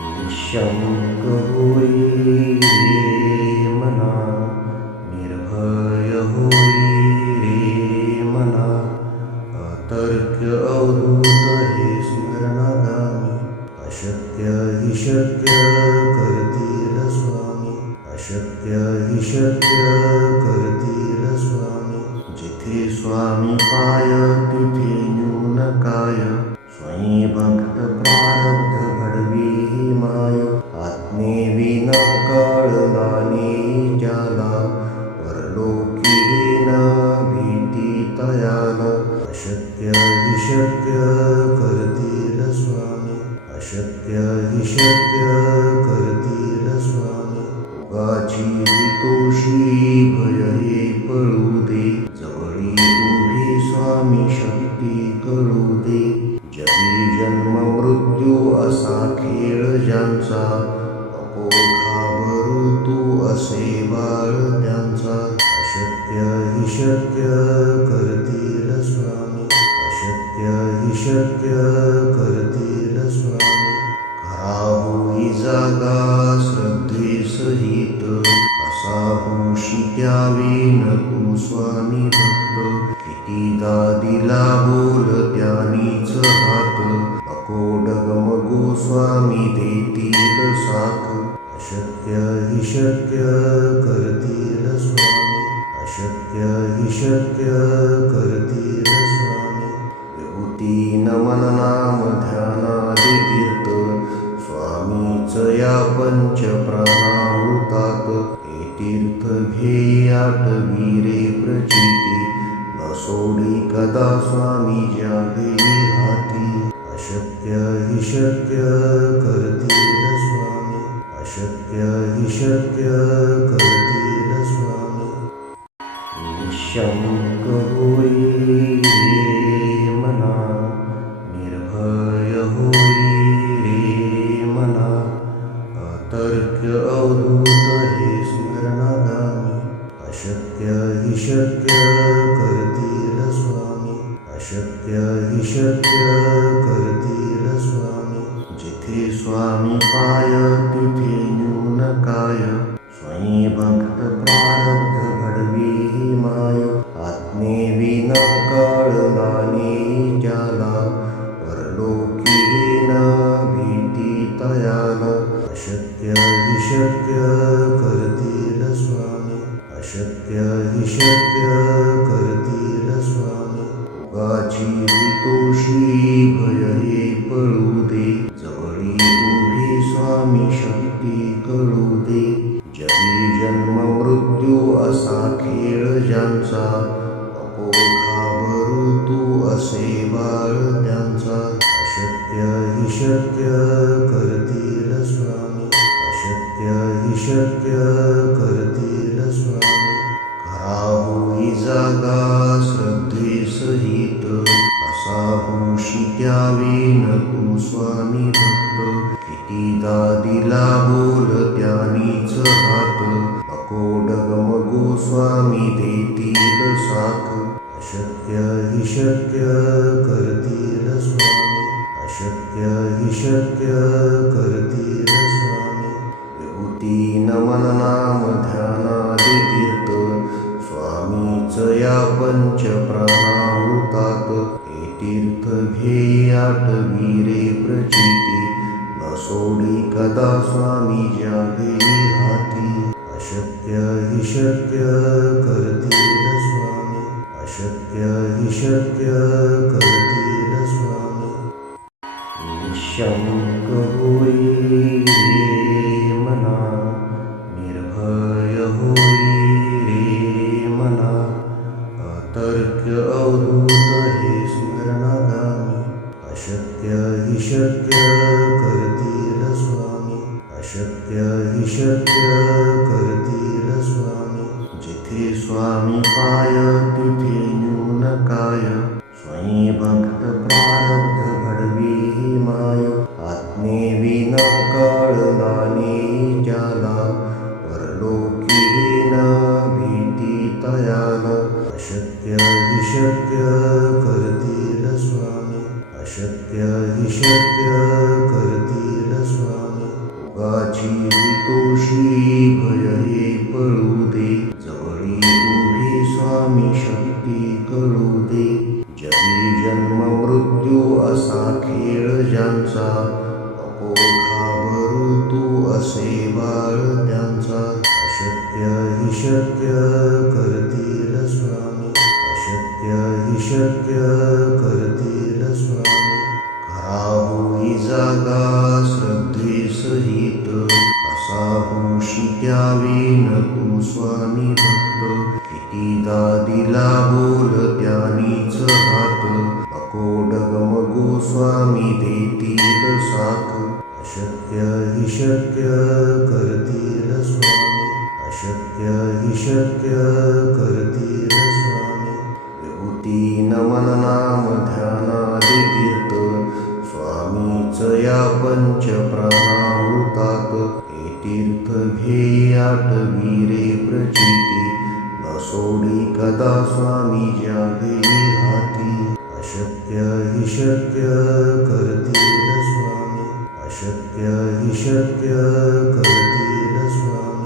निःशंक होई रे मना, निर्भय होई रे मना, अतर्क्य अवधूत हे स्मरणागामी, अशक्य हि शक्य करतील स्वामी, अशक्य हि शक्य करतील स्वामी. जिथे स्वामी पाय तिथे न्यून काय, स्वयं भक्त प्रारब्ध घडवी ही माय. आज्ञेविना कळलाने ज्याला, परलोकी न भीती तयाला. अशक्य हि शक्य करतील स्वामी, अशक्य हि शक्य करतील स्वामी. उगाची तोषी भय हे पळू दे, जवळी उभी स्वामी शक्ती कळू दे. जगी जन्म मृत्यू असा खेळ ज्यांचा, नको घाबरू तू असे बाळ त्यांचा. अशक्य हि शक्य करतील स्वामी, अशक्य हि शक्य करतील स्वामी. खरा होई जागा श्रद्धे सहित, असा होशी द्यावी न तू स्वामी भक्त. कितीदा दिला बोल त्यानीच हात, नको डगमगू स्वामी देतील साथ. अशक्य हि शक्य करतील स्वामी, अशक्य हि शक्य करतील स्वामी. विभूती नमन नाम ध्यानादि तीर्थ, स्वामीच या पंच प्राणामृतात. हे तीर्थ घेई आठवी रे प्रचिती, न सोडी कदा स्वामी ज्या घेई हाती. अशक्य हि शक्य करतील स्वामी, अशक्य हि शक्य करतील स्वामी. निःशंक होई रे मना, निर्भय होई रे मना, अतर्क्य अवधूत हे स्मरणागामी. अशक्य हि शक्य करतील स्वामी, अशक्य हि शक्य करतील स्वामी. जिथे स्वामी पाय तिथे न्यून काय, स्वयं भक्त प्रारब्ध घडवी ही माय. आज्ञेविना कळलाने ज्याला, परलोकी न भीती तयाला. अशक्य हि शक्य करतील स्वामी, अशक्य हि शक्य करतील स्वामी. उगाची तोषी भय हे पळू दे, जवळी उभी स्वामी शक्ती कळू दे. जगी जन्म मृत्यू असा खेळ ज्यांचा, नको घाबरू तू असे बाळ त्यांचा. अशक्य हि शक्य करतील स्वामी, अशक्य हि शक्य करतील स्वामी. खरा होई जागा श्रद्धे सहित, असा होशी द्यावी न तू स्वामी भक्त. कितीदा दिला बोल त्यानीच हात, नको डगमगू स्वामी देतील साथ. अशक्य हि शक्य करतील स्वामी, अशक्य हि शक्य करतील स्वामी. विभूती नमन नाम ध्यानादि तीर्थ, स्वामीच या पंच प्राणामृतात. हे तीर्थ घेई आठवी रे प्रचिती, न सोडी कदा स्वामी ज्या घेई हाती. अशक्य हि शक्य करतील स्वामी, अशक्य हि शक्य करतील स्वामी. निःशंक होई रे मना, निर्भय होई रे मना, अतर्क्य अवधूत हे स्मरणागामी. अशक्य हि शक्य करतील स्वामी, अशक्य हि शक्य करतील स्वामी. जिथे स्वामी पाय तिथे न्यून काय, स्वयं भक्त प्रारब्ध घडवी ही माय. आज्ञेविना कळलाने ज्याला, परलोकी न भीती तयाला. अशक्य हि शक्य करतील स्वामी, अशक्य हि शक्य करतील स्वामी. शक्य करतील स्वामी, अशक्य हि शक्य करतील स्वामी. खरा होई जागा श्रद्धे सहित, कसा होशी त्यावेन तू स्वामी भक्त. कितीदा दिला बोल त्यानीच हात, नको डगमगू स्वामी देतील साथ. अशक्य हि शक्य करतील स्वामी, अशक्य हि शक्य करतील स्वामी. विभूती नमन नाम ध्यानादि तीर्थ, स्वामीच या पंच प्राणाहुतात. हे तीर्थ घे आठवी रे प्रचिती, न सोडी कदा स्वामी ज्या घेई हाती. अशक्य हि शक्य करतील स्वामी, अशक्य हि शक्य करतील स्वामी.